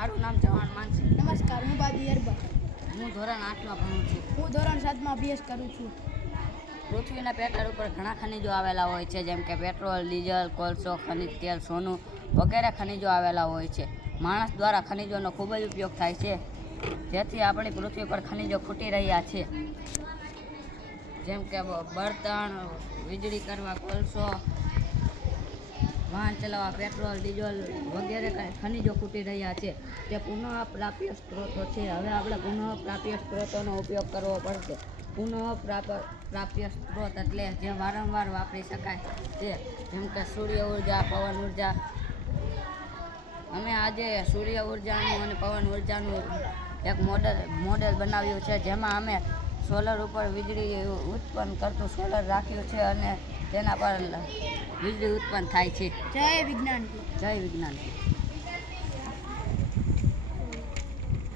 મારું નામ ચૌહાણ માનસી. નમસ્કાર, હું બાદી અરબા. હું ધોરણ 8માં ભણું છું. હું ધોરણ 7માં અભ્યાસ કરું છું. પૃથ્વીના પેટાળ ઉપર ઘણા ખનિજો આવેલા હોય છે, જેમ કે પેટ્રોલ, ડીઝલ, કોલસો, ખનિજ તેલ, સોનું વગેરે ખનિજો આવેલા હોય છે. માણસ દ્વારા ખનિજોનો ખૂબ જ ઉપયોગ થાય છે, જેથી આપણી પૃથ્વી પર ખનિજો ખૂટી રહ્યા છે. જેમ કે બળતણ, વીજળી કરવા કોલસો, વાહન ચલાવવા પેટ્રોલ, ડીઝલ વગેરે ખનિજો ખૂટી રહ્યા છે. તે પુનઃપ્રાપ્ય સ્ત્રોતો છે. હવે આપણે પુનઃપ્રાપ્ય સ્ત્રોતોનો ઉપયોગ કરવો પડશે. પુનઃપ્રાપ્ય સ્ત્રોત એટલે જે વારંવાર વાપરી શકાય તે, જેમ કે સૂર્ય ઉર્જા, પવન ઉર્જા. અમે આજે સૂર્ય ઉર્જાનું અને પવન ઉર્જાનું એક મોડેલ બનાવ્યું છે, જેમાં અમે સોલર ઉપર વીજળી ઉત્પન્ન કરતું સોલર રાખ્યું છે અને તેના પર વીજળી ઉત્પન્ન થાય છે. જય વિજ્ઞાન. જય વિજ્ઞાન.